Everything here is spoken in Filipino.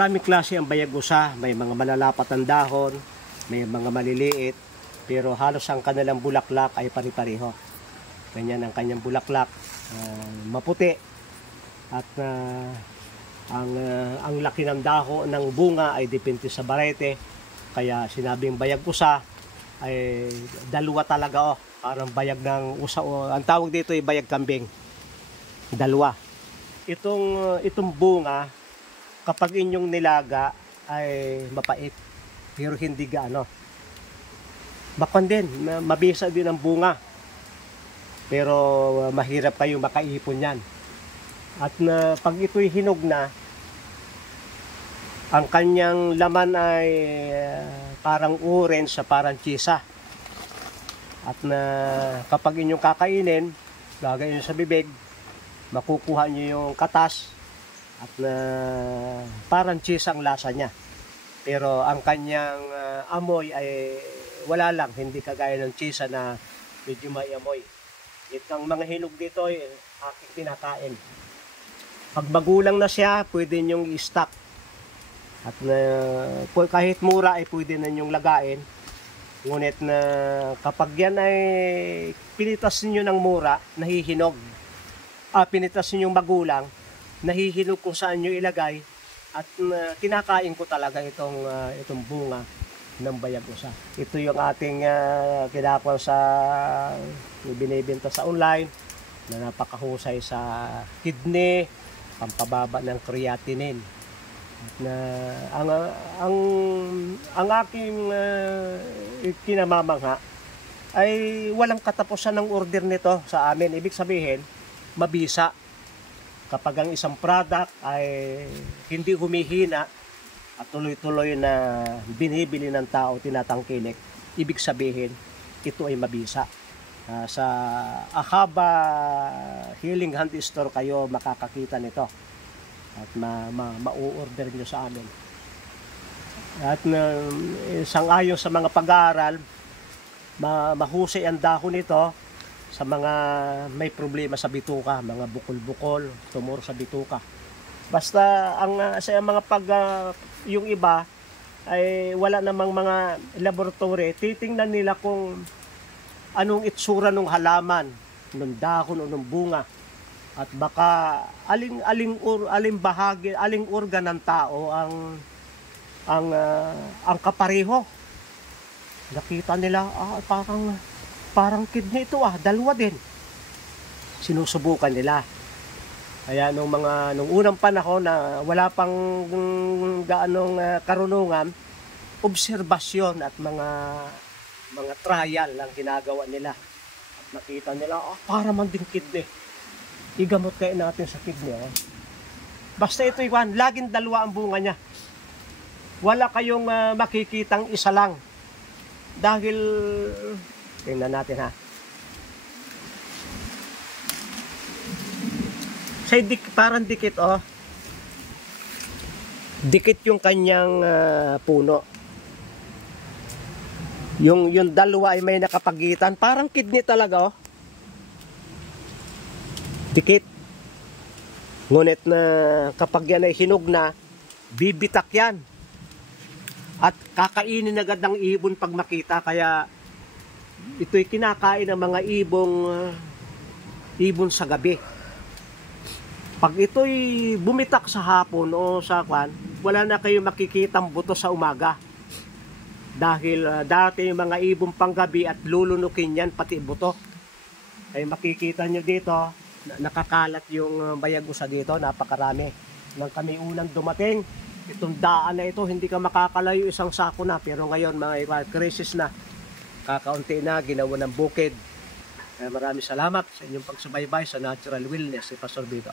Maraming klase ang bayag-usa, may mga malalapat ang dahon, may mga maliliit, pero halos ang kanilang bulaklak ay pari-pareho. Ganyan ang kanyang bulaklak, maputi, at ang laki ng dahon ng bunga ay depende sa barete. Kaya sinabing bayag-usa ay dalawa talaga, parang bayag ng usa, ang tawag dito ay bayag kambing. Dalawa. Itong bunga, kapag inyong nilaga ay mapait, pero hindi gaano. Bakon din, mabisa din ang bunga, pero mahirap kayong makaipon yan. At pag ito'y hinog na, ang kanyang laman ay parang orange sa parang tsisa. At kapag inyong kakainin, gagayin sa bibig, makukuha nyo yung katas at parang cheese ang lasa niya. Pero ang kanyang amoy ay wala lang, hindi kagaya ng cheese na medyo may amoy. Itong mga hinog dito ay aking pinakain. Pag magulang na siya, pwede nyong i-stock. At kahit mura ay pwede na nyong lagain. Ngunit kapag yan ay pinitas nyo ng mura, nahihinog. Pinitas ninyong magulang, nahihinog kung saan nyo ilagay, at kinakain ko talaga itong bunga ng bayag-usa. Ito yung ating kinakuha sa binibenta sa online na napakahusay sa kidney, pampababa ng creatinine. At ang aking kinamamangha ay walang katapusan ng order nito sa amin. Ibig sabihin, mabisa. Kapag ang isang product ay hindi humihina at tuloy-tuloy na binibili ng tao, tinatangkilik, ibig sabihin, ito ay mabisa. Sa Ahaba Healing Hand Store kayo makakakita nito at ma-order nyo sa amin. At sang-ayon sa mga pag-aaral, mahusay ang dahon nito sa mga may problema sa bituka, mga bukol-bukol, tumor sa bituka. Basta sa mga yung iba ay wala namang mga laboratory, titingnan nila kung anong itsura ng halaman, ng dahon o ng bunga. At baka aling bahagi, aling organ ng tao ang kapareho. Nakita nila, parang kidney ito, dalawa din. Sinusubukan nila. Kaya nung unang panahon na wala pang gaanong karunungan, obserbasyon at mga trial lang ginagawa nila. At nakita nila, para man din kidney. Igamot kayo natin sa kidney. Basta ito iwan, laging dalawa ang bunga niya. Wala kayong makikitang isa lang. Dahil, tingnan natin ha. Parang dikit dikit yung kanyang puno. Yung dalawa ay may nakapagitan, parang kidney talaga dikit. Ngunit na kapag yan ay hinog na, bibitak yan at kakainin agad ng ibon pag makita. Kaya ito'y kinakain ng mga ibon sa gabi. Pag ito'y bumitak sa hapon o sa wala na kayong makikitang buto sa umaga. Dahil dati yung mga ibon panggabi at lulunukin yan pati buto. Ay makikita nyo dito, nakakalat yung bayag-usa dito, napakarami. Nang kami unang dumating, itong daan na ito, hindi ka makakalayo, isang sako na. Pero ngayon, mga crisis na, kakaunti na, ginawa ng bukid. Maraming salamat sa inyong pagsubaybay sa Natural Wellness si Pastor Vito.